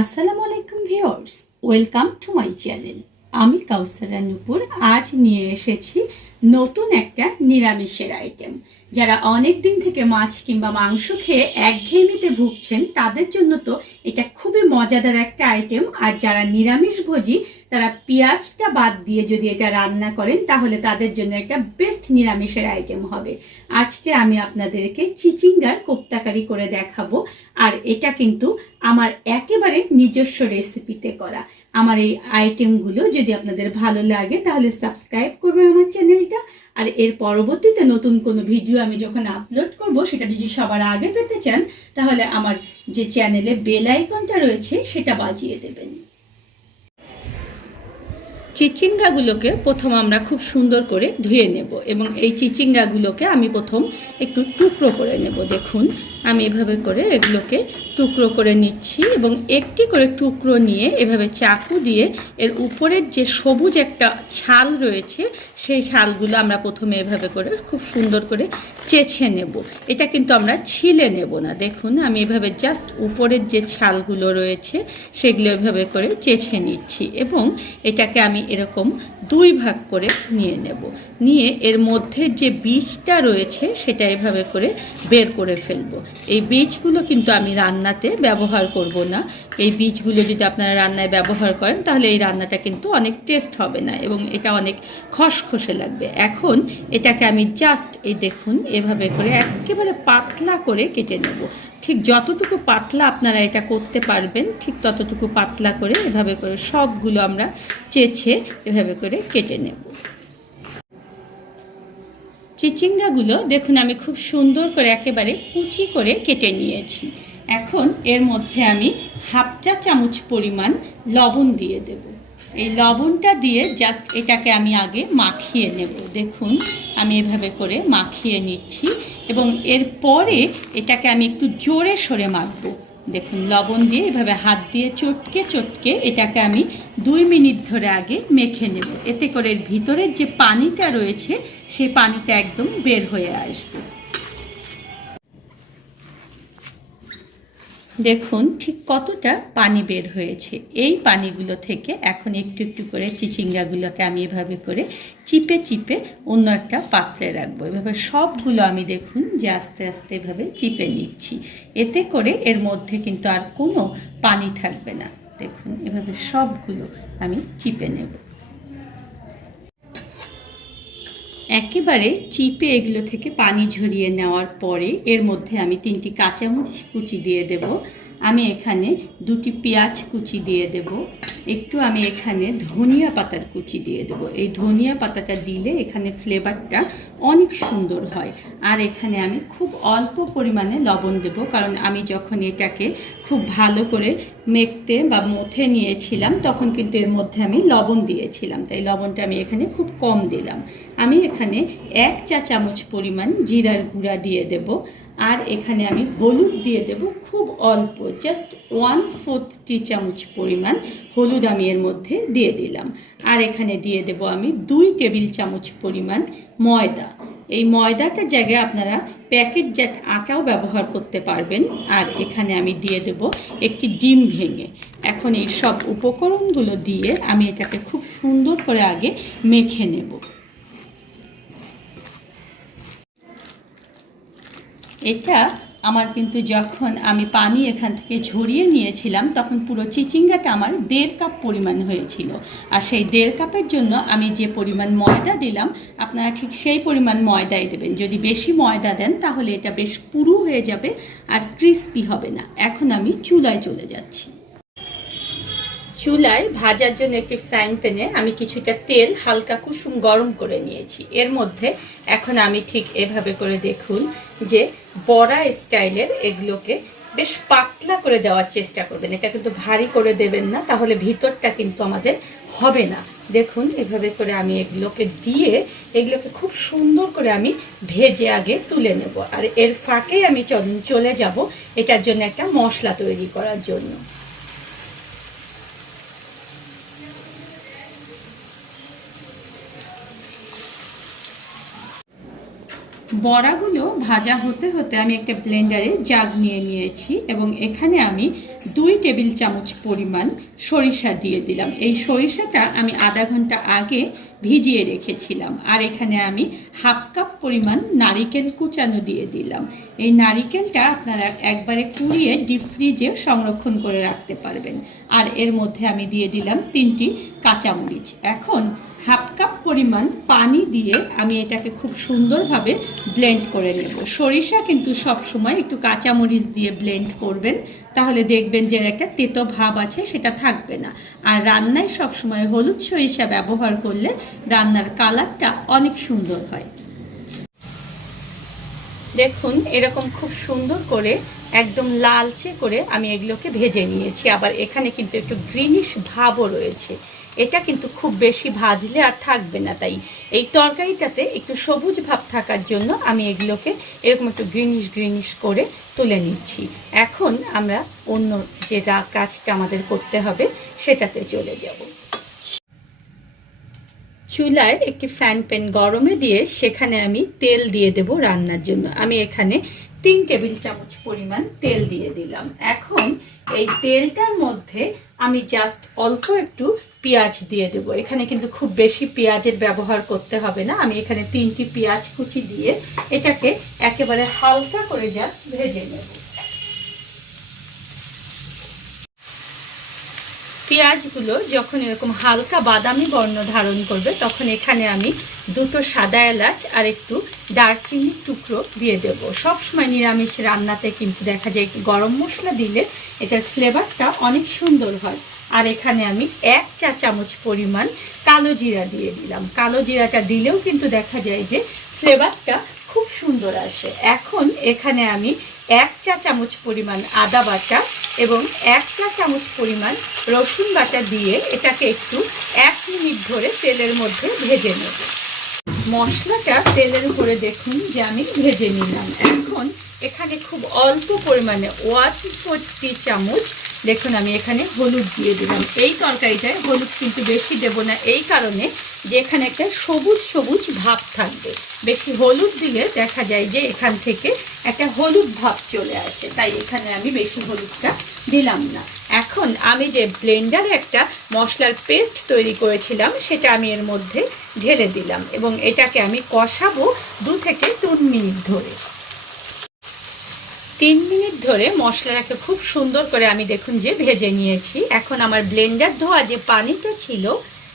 আসসালামু আলাইকুম viewers, welcome to my channel. আমি কাউসারা নূপুর আজ নিয়ে এসেছি নতুন একটা নিরামিষের আইটেম। যারা অনেক দিন থেকে মাছ কিংবা মাংস খেয়ে একঘেয়েমিতে ভুগছেন তাদের জন্য তো এটা খুবই মজাদার একটা আইটেম। আর যারা নিরামিষভোজী তারা পেঁয়াজটা বাদ দিয়ে যদি এটা রান্না করেন তাহলে তাদের জন্য একটা বেস্ট নিরামিষের আইটেম হবে। আজকে আমি আপনাদেরকে চিচিঙ্গার কোপ্তাকারি করে দেখাবো। আর এটা কিন্তু আমার একেবারে নিজস্ব রেসিপিতে করা। আমার এই আইটেমগুলো যদি আপনাদের ভালো লাগে তাহলে সাবস্ক্রাইব করবেন আমার চ্যানেলটা। আর এর পরবর্তীতে নতুন কোনো ভিডিও আমি যখন আপলোড করব সেটা যদি সবার আগে পেতে চান তাহলে আমার যে চ্যানেলে বেল আইকনটা রয়েছে সেটা বাজিয়ে দেবেন। চিচিঙ্গাগুলোকে প্রথম আমরা খুব সুন্দর করে ধুয়ে নেব এবং এই চিচিঙ্গাগুলোকে আমি প্রথম একটু টুকরো করে নেব। দেখুন আমি এভাবে করে এগুলোকে টুকরো করে নিচ্ছি এবং একটি করে টুকরো নিয়ে এভাবে চাকু দিয়ে এর উপরের যে সবুজ একটা ছাল রয়েছে সেই ছালগুলো আমরা প্রথমে এভাবে করে খুব সুন্দর করে চেঁছে নেব। এটা কিন্তু আমরা ছিলে নেব না। দেখুন আমি এভাবে জাস্ট উপরের যে ছালগুলো রয়েছে সেগুলো এভাবে করে চেঁছে নিচ্ছি এবং এটাকে আমি এরকম দুই ভাগ করে নিয়ে নেব। নিয়ে এর মধ্যে যে বীজটা রয়েছে সেটা এভাবে করে বের করে ফেলবো। এই বীজগুলো কিন্তু আমি রান্নাতে ব্যবহার করব না। এই বীজগুলো যদি আপনারা রান্নায় ব্যবহার করেন তাহলে এই রান্নাটা কিন্তু অনেক টেস্ট হবে না এবং এটা অনেক খসখসে লাগবে। এখন এটাকে আমি জাস্ট এই দেখুন এভাবে করে একেবারে পাতলা করে কেটে নেব। ঠিক যতটুকু পাতলা আপনারা এটা করতে পারবেন ঠিক ততটুকু পাতলা করে এভাবে করে সবগুলো আমরা চেঁচে এভাবে করে কেটে নেব। চিচিঙ্গাগুলো দেখুন আমি খুব সুন্দর করে একেবারে কুচি করে কেটে নিয়েছি। এখন এর মধ্যে আমি হাফ চা চামচ পরিমাণ লবণ দিয়ে দেব। এই লবণটা দিয়ে জাস্ট এটাকে আমি আগে মাখিয়ে নেব। দেখুন আমি এভাবে করে মাখিয়ে নিচ্ছি এবং এরপরে এটাকে আমি একটু জোরে সরে মাখবো। দেখুন লবণ দিয়ে এভাবে হাত দিয়ে চটকে চটকে এটাকে আমি 2 মিনিট ধরে আগে মেখে নেব। এতে করে এর ভিতরের যে পানিটা রয়েছে সেই পানিটা একদম বের হয়ে আসবে। দেখুন ঠিক কতটা পানি বের হয়েছে। এই পানিগুলো থেকে এখন একটু একটু করে চিচিঙ্গাগুলোকে আমি এভাবে করে চিপে চিপে অন্য একটা পাত্রে রাখবো। এভাবে সবগুলো আমি দেখুন যে আস্তে আস্তে এভাবে চিপে নিচ্ছি। এতে করে এর মধ্যে কিন্তু আর কোনো পানি থাকবে না। দেখুন এভাবে সবগুলো আমি চিপে নেব। একেবারে চিপে এগুলো থেকে পানি ঝরিয়ে নেওয়ার পরে এর মধ্যে আমি 3টি কাঁচামরিচ কুচি দিয়ে দেব। আমি এখানে 2টি পেঁয়াজ কুচি দিয়ে দেব। একটু আমি এখানে ধনিয়া পাতার কুচি দিয়ে দেব। এই ধনিয়া পাতাটা দিলে এখানে ফ্লেভারটা অনেক সুন্দর হয়। আর এখানে আমি খুব অল্প পরিমাণে লবণ দেব, কারণ আমি যখন এটাকে খুব ভালো করে মেখতে বা মথে নিয়েছিলাম তখন কিন্তু এর মধ্যে আমি লবণ দিয়েছিলাম, তাই লবণটা আমি এখানে খুব কম দিলাম। আমি এখানে 1 চা চামচ পরিমাণ জিরার গুঁড়া দিয়ে দেব। আর এখানে আমি হলুদ দিয়ে দেব খুব অল্প, জাস্ট 1/4 টি চামচ পরিমাণ হলুদ আমি এর মধ্যে দিয়ে দিলাম। আর এখানে দিয়ে দেব আমি 2 টেবিল চামচ পরিমাণ ময়দা। এই ময়দাটার জায়গায় আপনারা প্যাকেটজাত আটাও ব্যবহার করতে পারবেন। আর এখানে আমি দিয়ে দেব একটি ডিম ভেঙে। এখন এই সব উপকরণগুলো দিয়ে আমি এটাকে খুব সুন্দর করে আগে মেখে নেব। এটা আমার কিন্তু যখন আমি পানি এখান থেকে ঝরিয়ে নিয়েছিলাম তখন পুরো চিচিঙ্গাটা আমার 1.5 কাপ পরিমাণ হয়েছিল। আর সেই 1.5 কাপের জন্য আমি যে পরিমাণ ময়দা দিলাম আপনারা ঠিক সেই পরিমাণ ময়দাই দেবেন। যদি বেশি ময়দা দেন তাহলে এটা বেশ পুরু হয়ে যাবে আর ক্রিস্পি হবে না। এখন আমি চুলায় চলে যাচ্ছি। চুলায় ভাজার জন্য একটি ফ্রাইং প্যানে আমি কিছুটা তেল হালকা কুসুম গরম করে নিয়েছি। এর মধ্যে এখন আমি ঠিক এভাবে করে দেখুন যে বড়া স্টাইলের এগুলোকে বেশ পাতলা করে দেওয়ার চেষ্টা করবেন। এটা কিন্তু ভারী করে দেবেন না, তাহলে ভিতরটা কিন্তু আমাদের হবে না। দেখুন এভাবে করে আমি এগুলোকে দিয়ে এগুলোকে খুব সুন্দর করে আমি ভেজে আগে তুলে নেব। আর এর ফাঁকেই আমি চলে যাব এটার জন্য একটা মশলা তৈরি করার জন্য। বড়াগুলো ভাজা হতে হতে আমি একটা ব্লেন্ডারে জাগ নিয়ে নিয়েছি এবং এখানে আমি 2 টেবিল চামচ পরিমাণ সরিষা দিয়ে দিলাম। এই সরিষাটা আমি আধা ঘন্টা আগে ভিজিয়ে রেখেছিলাম। আর এখানে আমি হাফ কাপ পরিমাণ নারিকেল কুচানো দিয়ে দিলাম। এই নারিকেলটা আপনারা একবারে কুড়িয়ে ডিপ ফ্রিজে সংরক্ষণ করে রাখতে পারবেন। আর এর মধ্যে আমি দিয়ে দিলাম 3টি কাঁচামরিচ। এখন হাফ কাপ পরিমাণ পানি দিয়ে আমি এটাকে খুব সুন্দরভাবে ব্লেন্ড করে নেব। সরিষা কিন্তু সব সময় একটু কাঁচামরিচ দিয়ে ব্লেন্ড করবেন, তাহলে দেখবেন যে একটা তেতো ভাব আছে সেটা থাকবে না। আর রান্নায় সব সময় হলুদ সরিষা ব্যবহার করলে রান্নার কালারটা অনেক সুন্দর হয়। দেখুন এরকম খুব সুন্দর করে একদম লালচে করে আমি এগুলোকে ভেজে নিয়েছি। আবার এখানে কিন্তু একটু গ্রিনিশ ভাবও রয়েছে। এটা কিন্তু খুব বেশি ভাজলে আর থাকবে না, তাই এই তরকারিটাতে একটু সবুজ ভাব থাকার জন্য আমি এগুলোকে এরকম একটু গ্রিনিশ করে তুলে নিচ্ছি। এখন আমরা অন্য যেটা কাজটা আমাদের করতে হবে সেটাতে চলে যাব। চুলায় একটি ফ্যান প্যান গরমে দিয়ে সেখানে আমি তেল দিয়ে দেব রান্নার জন্য। আমি এখানে 3 টেবিল চামচ পরিমাণ তেল দিয়ে দিলাম। এখন এই তেলটার মধ্যে আমি জাস্ট অল্প একটু পেঁয়াজ দিয়ে দেব। এখানে কিন্তু খুব বেশি পেঁয়াজের ব্যবহার করতে হবে না। আমি এখানে 3টি পেঁয়াজ কুচি দিয়ে এটাকে একেবারে হালকা করে জাস্ট ভেজে নেব। পেঁয়াজগুলো যখন এরকম হালকা বাদামি বর্ণ ধারণ করবে তখন এখানে আমি 2টো সাদা এলাচ আর একটু দারচিনির টুকরো দিয়ে দেব। সবসময় নিরামিষ রান্নাতে কিন্তু দেখা যায় গরম মশলা দিলে এটার ফ্লেভারটা অনেক সুন্দর হয়। আর এখানে আমি 1 চা চামচ পরিমাণ কালো জিরা দিয়ে দিলাম। কালো জিরাটা দিলেও কিন্তু দেখা যায় যে ফ্লেভারটা খুব সুন্দর আসে। এখন এখানে আমি 1 চা চামচ পরিমাণ আদা বাটা এবং 1 চা চামচ পরিমাণ রসুন বাটা দিয়ে এটাকে একটু 1 মিনিট ধরে তেলের মধ্যে ভেজে নেব। মশলাটা তেলের উপরে দেখুন যে আমি ভেজে নিলাম। এখন এখানে খুব অল্প পরিমাণে 1/4 চামচ দেখুন আমি এখানে হলুদ দিয়ে দিলাম। এই তরকারিটায় হলুদ কিন্তু বেশি দেব না, এই কারণে যে এখানে একটা সবুজ ভাব থাকবে। বেশি হলুদ দিলে দেখা যায় যে এখান থেকে একটা হলুদ ভাব চলে আসে, তাই এখানে আমি বেশি হলুদটা দিলাম না। এখন আমি যে ব্লেন্ডারে একটা মশলার পেস্ট তৈরি করেছিলাম সেটা আমি এর মধ্যে ঢেলে দিলাম এবং এটাকে আমি কষাবো 2 থেকে 3 মিনিট ধরে। 3 মিনিট ধরে মশলাটাকে খুব সুন্দর করে আমি দেখুন যে ভেজে নিয়েছি। এখন আমার ব্লেন্ডার ধোয়া যে পানিটা ছিল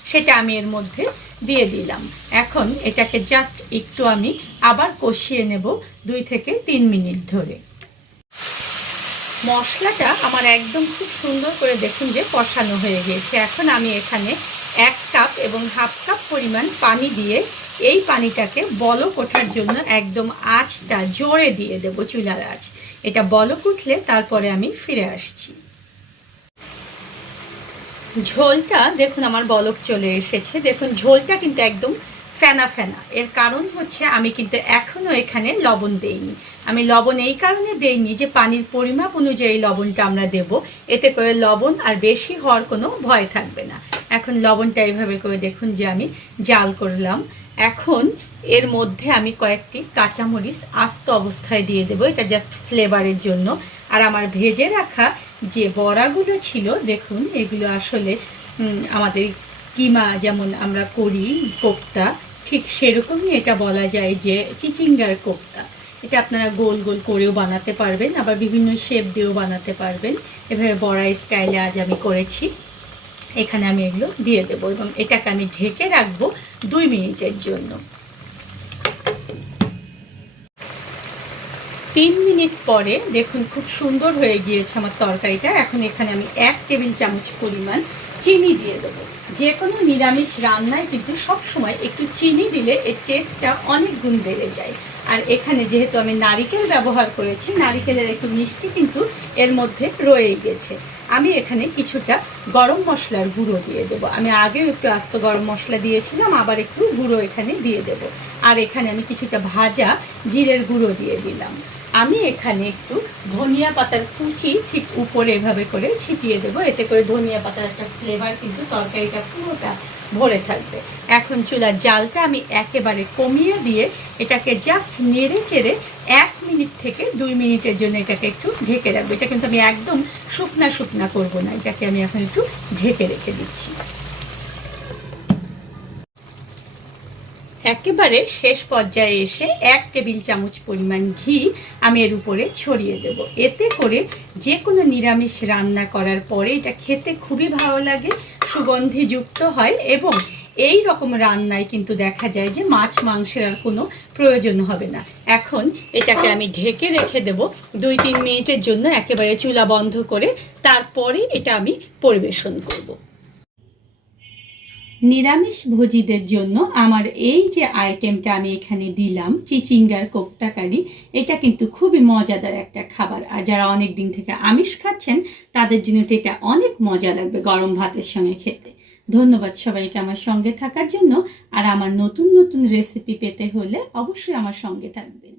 সেটা আমি এর মধ্যে দিয়ে দিলাম। এখন এটাকে জাস্ট একটু আমি আবার কষিয়ে নেব 2 থেকে 3 মিনিট ধরে। মশলাটা আমার একদম খুব সুন্দর করে দেখুন যে কষানো হয়ে গিয়েছে। এখন আমি এখানে 1 কাপ এবং হাফ কাপ পরিমাণ পানি দিয়ে এই পানিটাকে বলক ওঠার জন্য একদম আঁচটা জোরে দিয়ে দেব, চুলার আঁচ। এটা বলক উঠলে তারপরে আমি ফিরে আসছি। ঝোলটা দেখুন আমার বলক চলে এসেছে। দেখুন ঝোলটা কিন্তু একদম ফেনা ফেনা। এর কারণ হচ্ছে আমি কিন্তু এখনও এখানে লবণ দেইনি। আমি লবণ এই কারণে দেইনি যে পানির পরিমাপ অনুযায়ী লবণটা আমরা দেব, এতে করে লবণ আর বেশি হওয়ার কোনো ভয় থাকবে না। এখন লবণটা এইভাবে করে দেখুন যে আমি জাল করলাম। এখন এর মধ্যে আমি কয়েকটি কাঁচামরিচ আস্ত অবস্থায় দিয়ে দেবো, এটা জাস্ট ফ্লেভারের জন্য। আর আমার ভেজে রাখা যে বড়াগুলো ছিল দেখুন এগুলো আসলে আমাদের কিমা যেমন আমরা করি কোফতা, ঠিক সেরকমই এটা বলা যায় যে চিচিঙ্গার কোফতা। এটা আপনারা গোল গোল করেও বানাতে পারবেন, আবার বিভিন্ন শেপ দিয়েও বানাতে পারবেন। এভাবে বড়া স্টাইলে আজ আমি করেছি। এখানে আমি এগুলো দিয়ে দেবো এবং এটাকে আমি ঢেকে রাখবো 2 মিনিটের জন্য। 3 মিনিট পরে দেখুন খুব সুন্দর হয়ে গিয়েছে আমার তরকারিটা। এখন এখানে আমি 1 টেবিল চামচ পরিমাণ চিনি দিয়ে দেবো। যে কোনো নিরামিষ রান্নায় কিন্তু সব সময় একটু চিনি দিলে এর টেস্টটা অনেক গুণ বেড়ে যায়। আর এখানে যেহেতু আমি নারিকেল ব্যবহার করেছি, নারিকেলের একটু মিষ্টি কিন্তু এর মধ্যে রয়ে গেছে। আমি এখানে কিছুটা গরম মশলার গুঁড়ো দিয়ে দেবো। আমি আগেও একটু আস্ত গরম মশলা দিয়েছিলাম, আবার একটু গুঁড়ো এখানে দিয়ে দেবো। আর এখানে আমি কিছুটা ভাজা জিরের গুঁড়ো দিয়ে দিলাম। আমি এখানে একটু ধনিয়া পাতার কুচি ঠিক উপরে এভাবে করে ছিটিয়ে দেবো, এতে করে ধনিয়া পাতার একটা ফ্লেভার কিন্তু তরকারিটা পুরোটা ভরে থাকবে। এখন চুলার জালটা আমি একেবারে কমিয়ে দিয়ে এটাকে জাস্ট নেড়ে চেড়ে 1 মিনিট থেকে 2 মিনিটের জন্য এটাকে একটু ঢেকে রাখবো। এটা কিন্তু আমি একদম শুকনা শুকনা করবো না, এটাকে আমি এখন একটু ঢেকে রেখে দিচ্ছি। একেবারে শেষ পর্যায়ে এসে 1 টেবিল চামচ পরিমাণ ঘি আমি এর উপরে ছড়িয়ে দেব। এতে করে যে কোনো নিরামিষ রান্না করার পরে এটা খেতে খুবই ভালো লাগে, সুগন্ধিযুক্ত হয় এবং এই রকম রান্নায় কিন্তু দেখা যায় যে মাছ মাংসের আর কোনো প্রয়োজন হবে না। এখন এটাকে আমি ঢেকে রেখে দেব 2-3 মিনিটের জন্য, একেবারে চুলা বন্ধ করে। তারপরে এটা আমি পরিবেশন করব। নিরামিষ ভোজীদের জন্য আমার এই যে আইটেমটা আমি এখানে দিলাম, চিচিঙ্গার কোপ্তা কারি, এটা কিন্তু খুবই মজাদার একটা খাবার। আর যারা অনেক দিন থেকে আমিষ খাচ্ছেন তাদের জন্য তো এটা অনেক মজা লাগবে গরম ভাতের সঙ্গে খেতে। ধন্যবাদ সবাইকে আমার সঙ্গে থাকার জন্য। আর আমার নতুন নতুন রেসিপি পেতে হলে অবশ্যই আমার সঙ্গে থাকবেন।